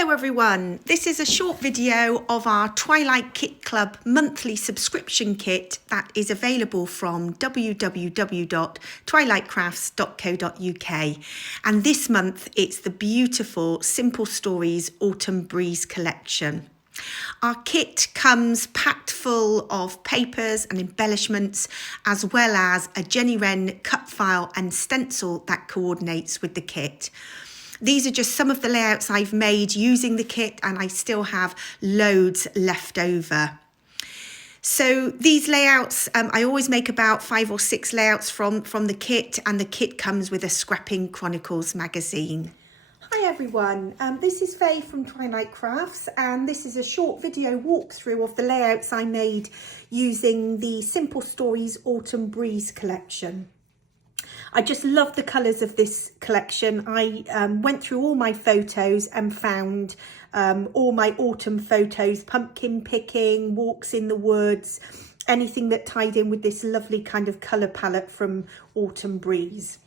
Hello everyone, this is a short video of our Twilight Kit Club monthly subscription kit that is available from www.twilightcrafts.co.uk, and this month it's the beautiful Simple Stories Autumn Breeze collection. Our kit comes packed full of papers and embellishments, as well as a Jennywren cutfile and stencil that coordinates with the kit. These are just some of the layouts I've made using the kit, and I still have loads left over. So these layouts, I always make about 5 or 6 layouts from the kit, and the kit comes with a Scrapping Chronicles magazine. Hi everyone, this is Faye from Twilight Crafts, and this is a short video walkthrough of the layouts I made using the Simple Stories Autumn Breeze collection. I just love the colours of this collection. I went through all my photos and found all my autumn photos, pumpkin picking, walks in the woods, anything that tied in with this lovely kind of colour palette from Autumn Breeze.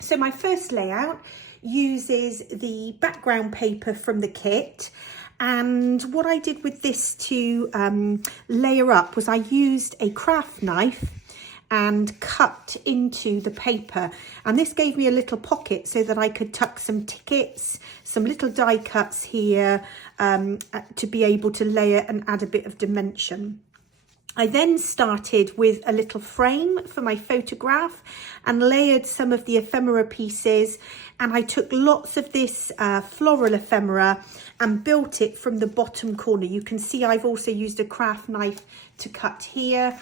So my first layout uses the background paper from the kit, and what I did with this to layer up was I used a craft knife and cut into the paper, and this gave me a little pocket so that I could tuck some tickets, some little die cuts here to be able to layer and add a bit of dimension. I then started with a little frame for my photograph and layered some of the ephemera pieces, and I took lots of this floral ephemera and built it from the bottom corner. You can see I've also used a craft knife to cut here,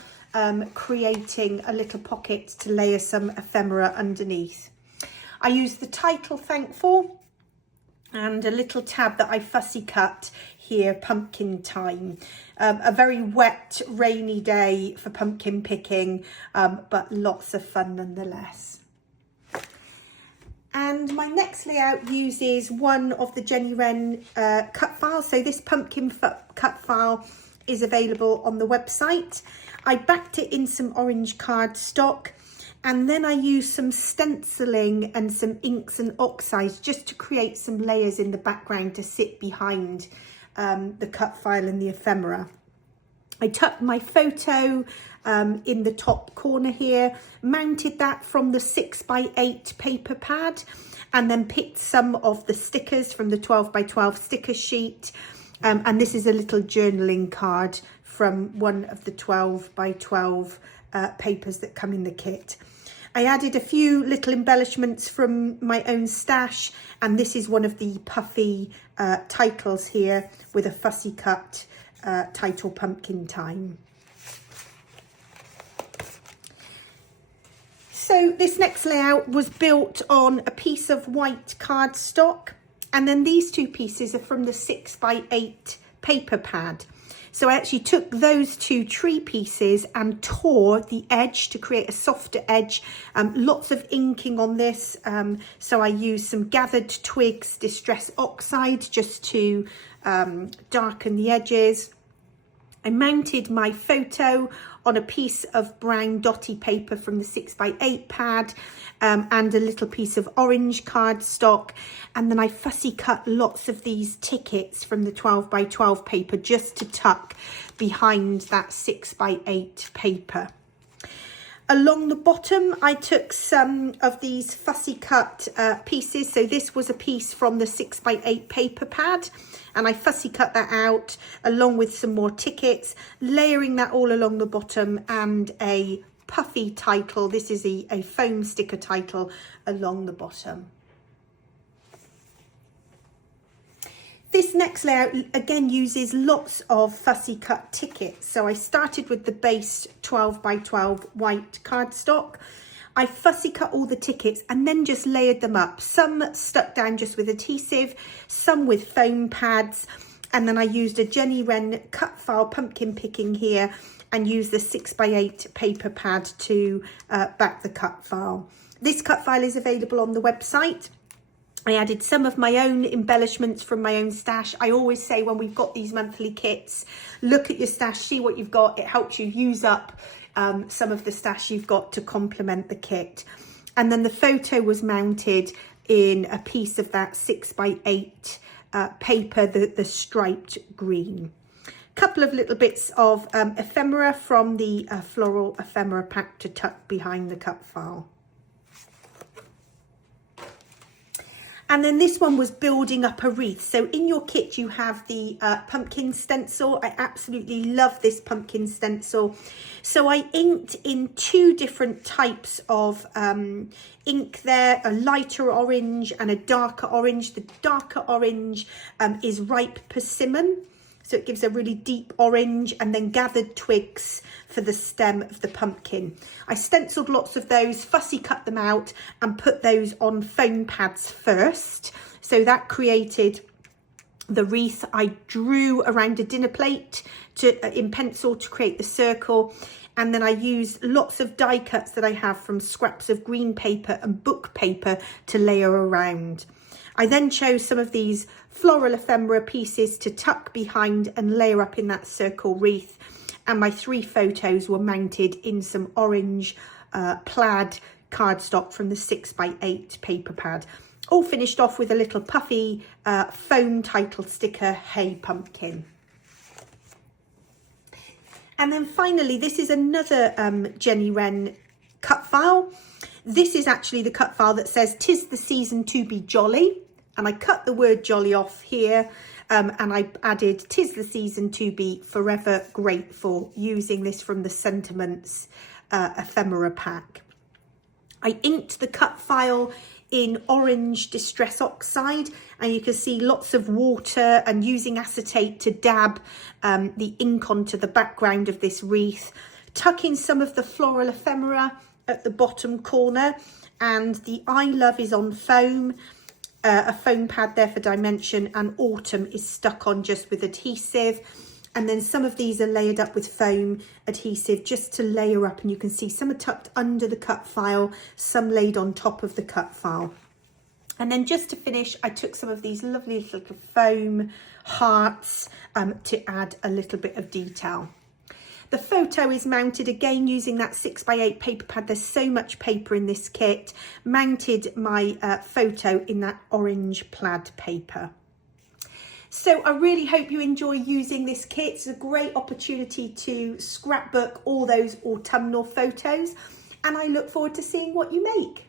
creating a little pocket to layer some ephemera underneath. I used the title Thankful and a little tab that I fussy cut here, Pumpkin Time. A very wet, rainy day for pumpkin picking, but lots of fun nonetheless. And my next layout uses one of the Jennywren cut files. So this pumpkin cut file is available on the website. I backed it in some orange cardstock, and then I used some stenciling and some inks and oxides just to create some layers in the background to sit behind the cut file and the ephemera. I tucked my photo in the top corner here, mounted that from the 6x8 paper pad, and then picked some of the stickers from the 12x12 sticker sheet. And this is a little journaling card from one of the 12x12 papers that come in the kit. I added a few little embellishments from my own stash, and this is one of the puffy titles here with a fussy cut title, Pumpkin Time. So this next layout was built on a piece of white cardstock, and then these two pieces are from the 6x8 paper pad. So I actually took those two tree pieces and tore the edge to create a softer edge. Lots of inking on this, so I used some gathered twigs, distress oxide, just to darken the edges. I mounted my photo on a piece of brown dotty paper from the 6x8 pad, and a little piece of orange cardstock, and then I fussy cut lots of these tickets from the 12x12 paper just to tuck behind that 6x8 paper. Along the bottom, I took some of these fussy cut pieces. So this was a piece from the 6x8 paper pad, and I fussy cut that out along with some more tickets, layering that all along the bottom, and a puffy title. This is a foam sticker title along the bottom. This next layout again uses lots of fussy cut tickets. So I started with the base 12x12 white cardstock. I fussy cut all the tickets and then just layered them up. Some stuck down just with adhesive, some with foam pads, and then I used a Jennywren cut file pumpkin picking here and used the 6x8 paper pad to back the cut file. This cut file is available on the website. I added some of my own embellishments from my own stash. I always say when we've got these monthly kits, look at your stash, see what you've got. It helps you use up some of the stash you've got to complement the kit. And then the photo was mounted in a piece of that 6x8 paper, the striped green. Couple of little bits of ephemera from the floral ephemera pack to tuck behind the cut file. And then this one was building up a wreath. So in your kit, you have the pumpkin stencil. I absolutely love this pumpkin stencil. So I inked in 2 different types of ink there, a lighter orange and a darker orange. The darker orange is ripe persimmon. So it gives a really deep orange, and then gathered twigs for the stem of the pumpkin. I stenciled lots of those, fussy cut them out and put those on foam pads first. So that created the wreath. I drew around a dinner plate in pencil to create the circle. And then I used lots of die cuts that I have from scraps of green paper and book paper to layer around. I then chose some of these floral ephemera pieces to tuck behind and layer up in that circle wreath. And my 3 photos were mounted in some orange plaid cardstock from the 6x8 paper pad. All finished off with a little puffy foam title sticker, Hey Pumpkin. And then finally, this is another Jennywren cut file. This is actually the cut file that says, "'Tis the season to be jolly." And I cut the word jolly off here and I added, "'Tis the season to be forever grateful," using this from the Sentiments ephemera pack. I inked the cut file in orange distress oxide, and you can see lots of water, and using acetate to dab the ink onto the background of this wreath, tucking some of the floral ephemera at the bottom corner, and the I Love is on foam. A foam pad there for dimension, and Autumn is stuck on just with adhesive. And then some of these are layered up with foam adhesive just to layer up, and you can see some are tucked under the cut file, some laid on top of the cut file. And then just to finish, I took some of these lovely little foam hearts to add a little bit of detail. The photo is mounted again using that 6x8 paper pad. There's so much paper in this kit. Mounted my photo in that orange plaid paper. So I really hope you enjoy using this kit. It's a great opportunity to scrapbook all those autumnal photos, and I look forward to seeing what you make.